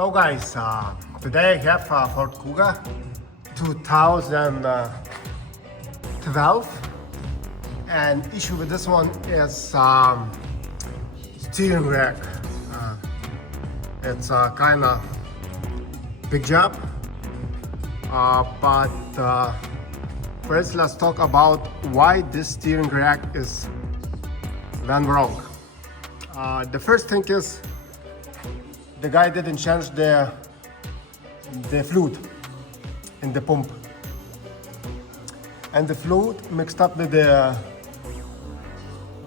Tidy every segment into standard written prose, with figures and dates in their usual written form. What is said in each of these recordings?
So guys, today I have Ford Kuga 2012, and issue with this one is steering rack. It's a kind of big job, but first let's talk about why this steering rack is done wrong. The first thing is the guy didn't change the fluid in the pump, and the fluid mixed up with the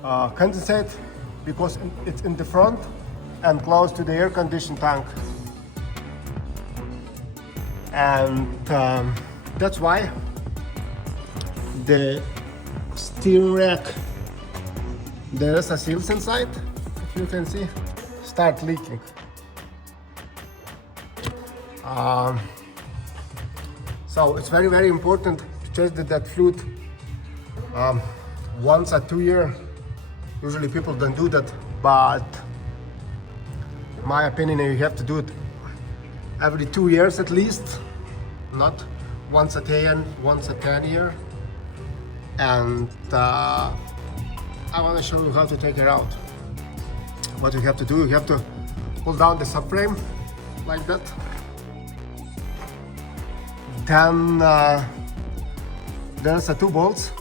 condensate because it's in the front and close to the air conditioning tank, and that's why the steering rack, there is a seals inside, if you can see, start leaking. So it's very important to change that fluid once a 2 year. Usually people don't do that, but in my opinion you have to do it every 2 years at least, not once a 10 year. And I want to show you how to take it out. What you have to do, you have to pull down the subframe like that. Then there's 2 bolts,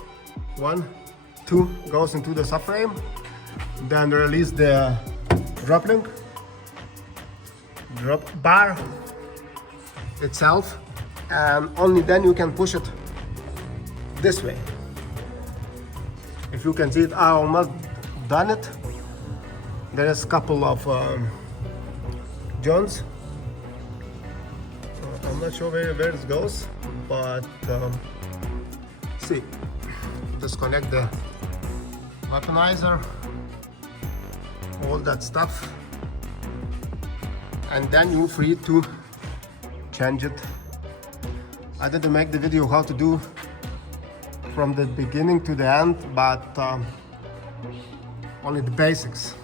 1, 2 goes into the subframe. Then release the drop bar itself, and only then you can push it this way. If you can see it, I almost done it. There is a couple of joints. I'm not sure where it goes, but see, disconnect the weaponizer, all that stuff, and then you're free to change it. I didn't make the video how to do from the beginning to the end, but only the basics.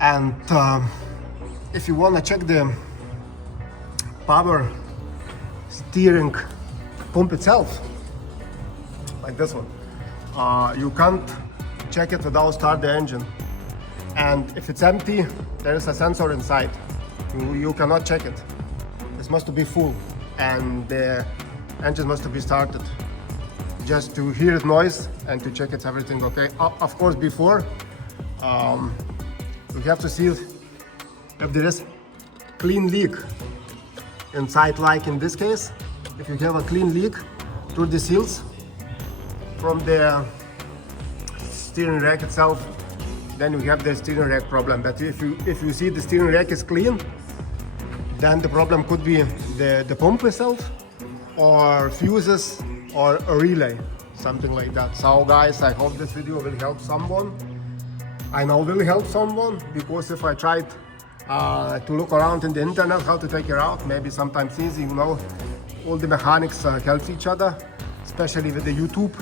And if you want to check the power steering pump itself, like this one, you can't check it without start the engine. And if it's empty, there is a sensor inside. You cannot check it. This must be full, and the engine must be started just to hear the noise and to check it's everything okay. Of course, before you have to see if there is clean leak inside, like in this case. If you have a clean leak through the seals from the steering rack itself, then you have the steering rack problem. But if you see the steering rack is clean, then the problem could be the pump itself, or fuses, or a relay, something like that. So guys, I hope this video will help someone. I know will help someone, because if I tried to look around in the internet how to take it out, maybe sometimes easy, you know, all the mechanics help each other, especially with the YouTube.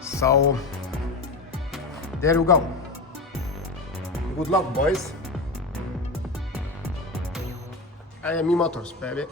So there you go. Good luck, boys. AME Motors, baby.